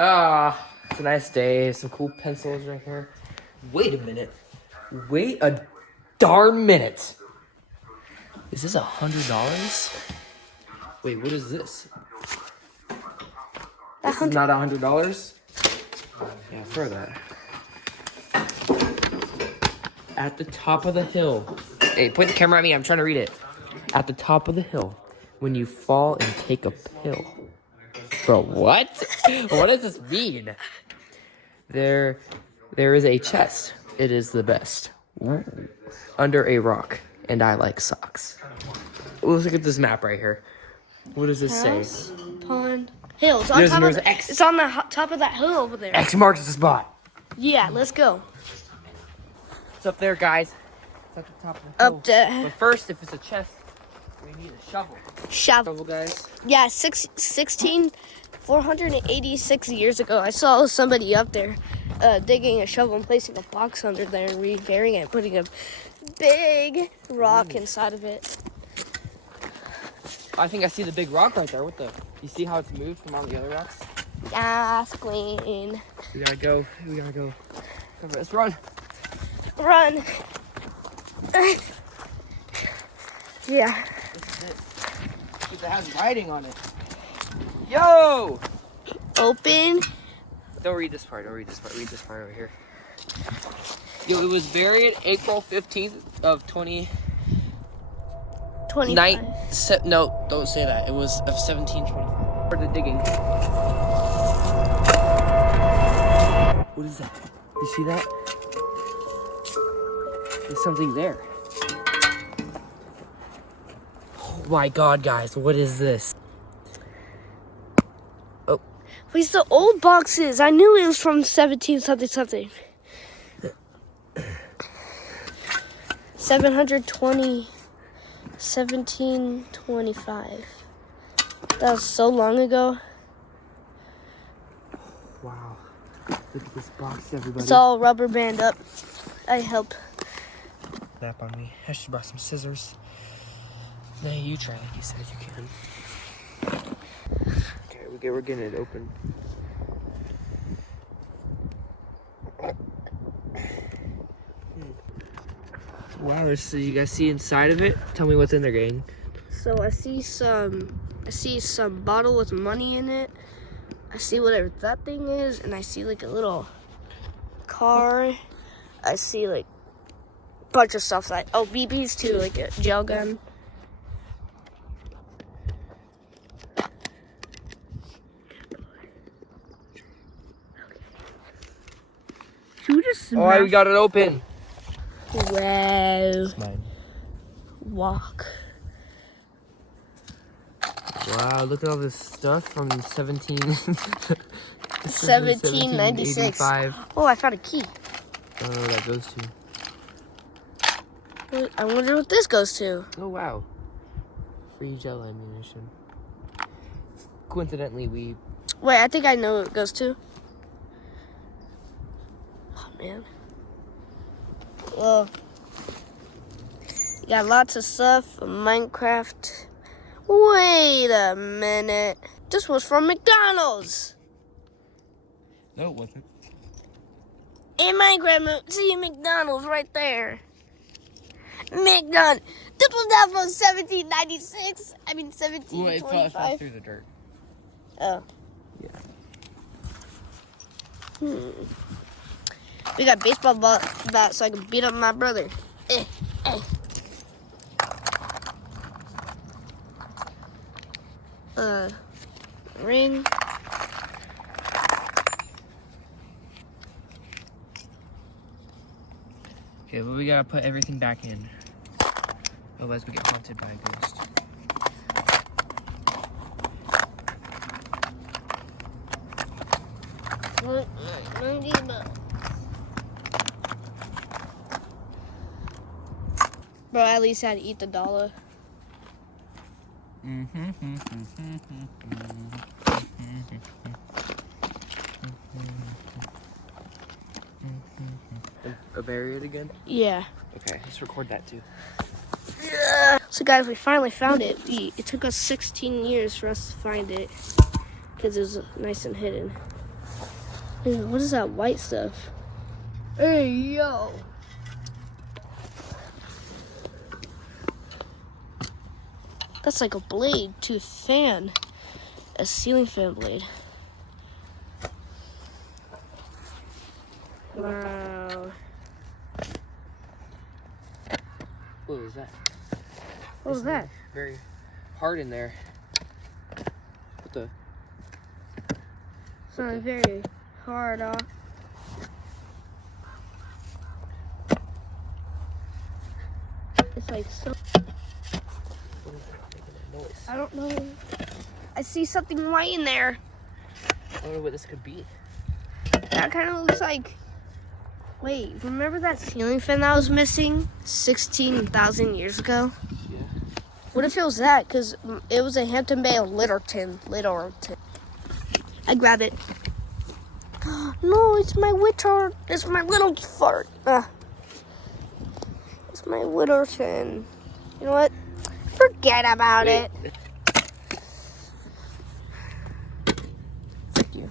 It's a nice day. Some cool pencils right here. Wait a minute. Wait a darn minute. Is this $100? Wait, what is this? This is not $100. Yeah, throw that. At the top of the hill. Hey, point the camera at me. I'm trying to read it. At the top of the hill, when you fall and take a pill. Bro, what? What does this mean? There is a chest. It is the best. Ooh. Under a rock, and I like socks. Let's look at this map right here. What does this say? Pond. Hill. It's on, top of X. It's on the top of that hill over there. X marks the spot. Yeah, let's go. It's up there, guys. It's at the top of the hill. Up there. But first, if it's a chest, we need a shovel. Shovel, guys. Yeah, 486 years ago, I saw somebody up there digging a shovel and placing a box under there and reburying it, putting a big rock inside of it. I think I see the big rock right there. What the? You see how it's moved from all the other rocks? Yes, Queen. We gotta go. Let's run. Run. Yeah. This is it. It has writing on it. Yo! Open. Don't read this part. Read this part over here. Yo, it was buried April 15th of 25. No, don't say that. It was of 1725. For the digging. What is that? You see that? There's something there. Oh my god, guys, what is this? Oh. These the old boxes. I knew it was from 17 something something. 1725. That was so long ago. Wow. Look at this box, everybody. It's all rubber band up. I help. Snap on me. I should brought some scissors. No, you try like you said you can. Okay, we're getting it open. Wow, you guys see inside of it? Tell me what's in there, gang. So I see some bottle with money in it. I see whatever that thing is, and I see like a little car. I see like a bunch of stuff like BBs too, like a gel gun. You just Oh, we got it open. Wow. It's mine. Walk. Wow, look at all this stuff from 1796. Oh, I found a key. I don't know where that goes to. I wonder what this goes to. Oh, wow. Free gel ammunition. Coincidentally, we... Wait, I think I know what it goes to. Oh, man. Well, you got lots of stuff. Minecraft. Wait a minute. This was from McDonald's. No, it wasn't. In Minecraft, see McDonald's right there. McDonald's. This was not from 1796. I mean 1725. It fell through the dirt. Oh. Yeah. We got baseball bats so I can beat up my brother. Ring. Okay, but we gotta put everything back in. Otherwise we get haunted by a ghost. Bro, at least I had to eat the dollar. Bury it again? Yeah. Okay, let's record that too. So guys, we finally found it. It took us 16 years for us to find it because it was nice and hidden. Hey, what is that white stuff? Hey, yo. That's like a blade to a fan. A ceiling fan blade. Wow. What was that? What was that? Very hard in there. What the? Something very hard off. It's like so. What is that making that noise? I don't know. I see something white in there. I don't know what this could be. That kind of looks like. Wait, remember that ceiling fan that was missing 16,000 years ago? Yeah. What if it was that? Because it was a Hampton Bay Littleton. I grab it. No, it's my Witter. It's my little fart. It's my Witterton. You know what? Forget about it. Thank you.